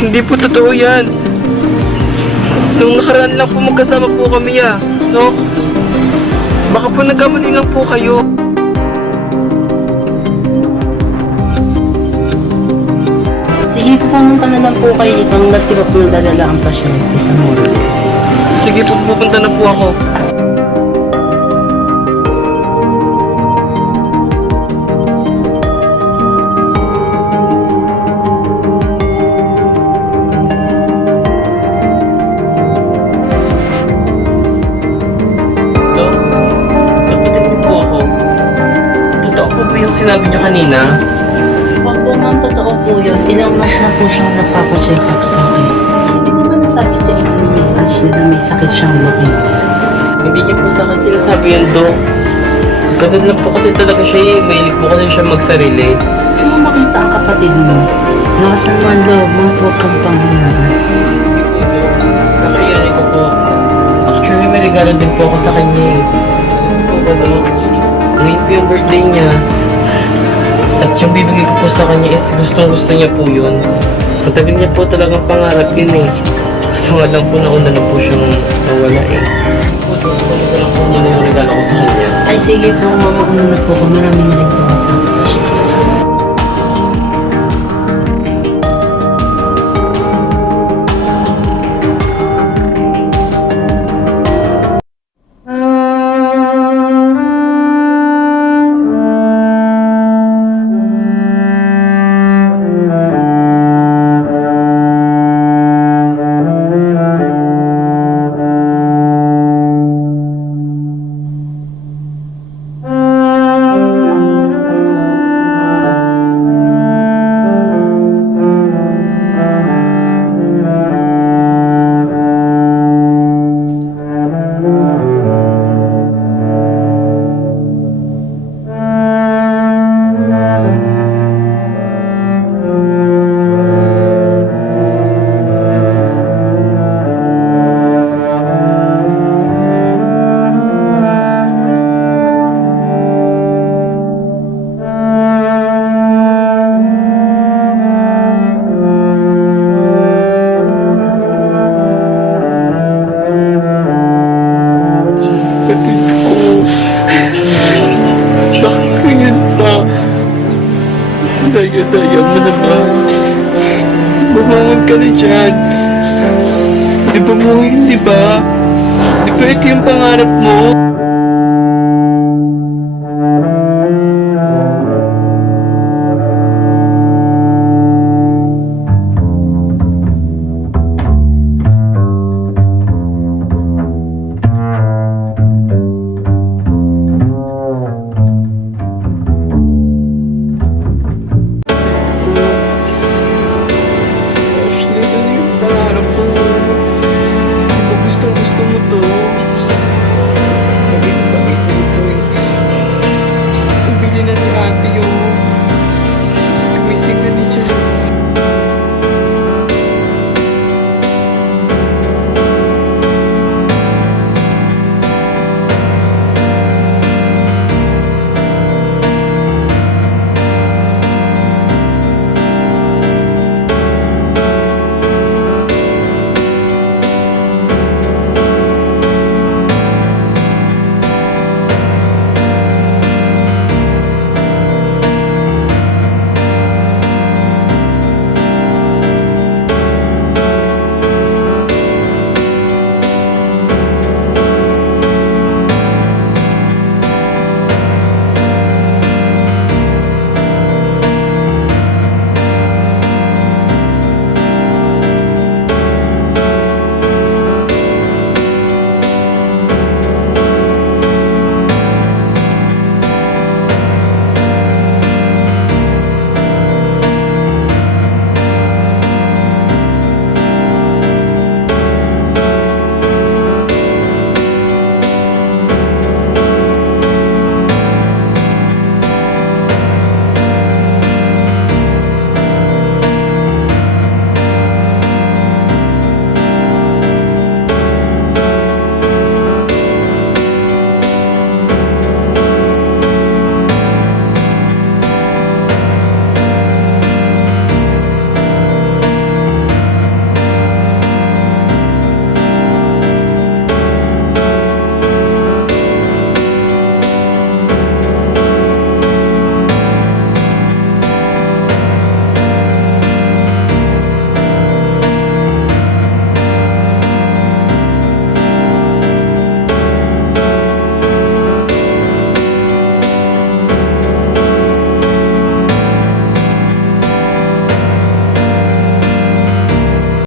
Hindi po totoo yan. Nung nakaraan lang po magkasama po kami no? Baka po nagkamali lang po kayo. Sige, pumunta na lang po kayo dito. Ang natira po na dalala ang pasyente sa mall. Sige po, pupunta na po ako. Hello? Nakutin niyo po ako. Totoo po ba yung sinabi niyo kanina? Opo, ma'am, totoo po yun. Ilang months na po siyang nagpapacheck up sa akin. Kasi di ba nasabi sa inyo ni Miss Ashley na may sakit siyang looking? Hindi niya po sa akin sinasabi yan, Dok. Ganun lang po kasi talaga siya eh. Mahilig po kasi siya magsarili. Kung mo makita ang kapatid mo, nakasan mo ang loob mo, huwag kang panghinaan. Hindi po, Dok. Kakayanin ko po. Actually, may regalo din po ako sa kanya eh. Alam po ba, Dok? Ngayon po yung birthday niya. At yung bibigay ko po sa kanya is gustong-gusto niya po yun. Matagal niya po talagang pangarap yun eh. Kaso nga lang po nauna na po siyang nawala eh. Po, Dok, ano ko lang po muna yung regalo ko sa kanya. Ay sige po, mama, una na po ko. Marami na rin ito kasama. Kapatid ko. Bakit ganyan pa? Daya-daya mo naman. Bumangon ka na dyan. Di ba mo yun, di ba? Di ba ito yung pangarap mo?